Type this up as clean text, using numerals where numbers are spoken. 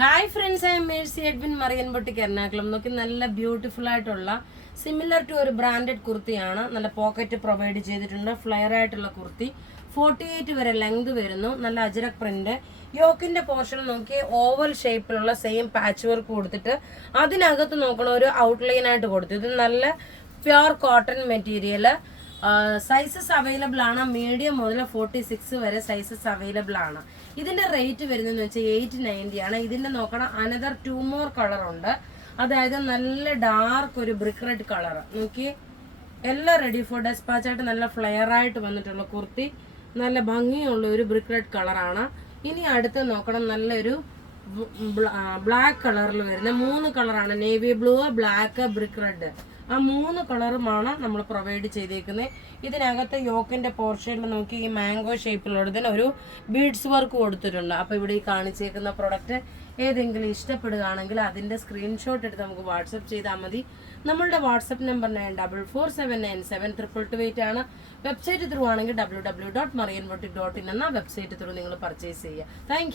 Hi friends, I M Mercy Edwin marine boutique Ernakulam. നോക്കി നല്ല beautiful ആയിട്ടുള്ള സിമിലർ ടു ഒരു ബ്രാൻഡഡ് കുർത്തിയാണ്. നല്ല പോക്കറ്റ് പ്രൊവൈഡ് ചെയ്തിട്ടുണ്ട്. ഫ്ലെയർ ആയിട്ടുള്ള കുർത്തി 48 വരെ ലെങ്ത് വരുന്നു. നല്ല അജ്രക് പ്രിന്റ്. യോക്കിന്റെ പോർഷൻ നോക്കി ഓവൽ ഷേപ്പിലുള്ള സെയിം പാച്ച് വർക്ക് കൊടുത്തിട്ട് അതിനകത്ത് നോക്കണം ഒരു ഔട്ട്ലൈൻ ആയിട്ട് കൊടുത്തു. ഇത് നല്ല pure cotton material. Sizes available ആണ്. മീഡിയം മുതൽ 46 വരെ സൈസസ് അവൈലബിൾ ആണ്. ഇതിന്റെ റേറ്റ് വരുന്നതെന്ന് വെച്ചാൽ 890 ആണ്. ഇതിന്റെ നോക്കണം അനദർ 2 മോർ കളർ ഉണ്ട്. അതായത് നല്ല ഡാർക്ക് ഒരു ബ്രിക്ക് റെഡ് കളർ നോക്കിയേ. എല്ലാം റെഡി ഫോർ ഡെസ്പാച്ച് ആയിട്ട് നല്ല ഫ്ലെയർ ആയിട്ട് വന്നിട്ടുള്ള കുർത്തി. നല്ല ഭംഗിയുള്ള ഒരു ബ്രിക്ക് റെഡ് കളറാണ്. ഇനി അടുത്ത് നോക്കണം നല്ലൊരു ബ്ലാക്ക് കളറിൽ വരുന്ന 3 കളറാണ്. Navy blue, black, brick red. ആ 3 കളറുമാണ് നമ്മൾ പ്രൊവൈഡ് ചെയ്തേക്കുന്നത്. ഇതിനകത്ത് യോക്കിന്റെ പോർഷനിൽ നോക്കി ഈ മാംഗോ ഷേപ്പിലുള്ളതിന് ഒരു ബീഡ്സ് വർക്ക് കൊടുത്തിട്ടുണ്ട്. അപ്പോൾ ഇവിടെ ഈ കാണിച്ചേക്കുന്ന പ്രൊഡക്റ്റ് ഏതെങ്കിലും ഇഷ്ടപ്പെടുകയാണെങ്കിൽ അതിന്റെ സ്ക്രീൻഷോട്ട് എടുത്ത് നമുക്ക് വാട്സപ്പ് ചെയ്താൽ മതി. നമ്മളുടെ വാട്സപ്പ് നമ്പർ 9447972228 ആണ്. വെബ്സൈറ്റ് ത്രൂ ആണെങ്കിൽ www.marianboutique.in എന്ന വെബ്സൈറ്റ് ത്രൂ നിങ്ങൾ പർച്ചേസ് ചെയ്യുക. താങ്ക്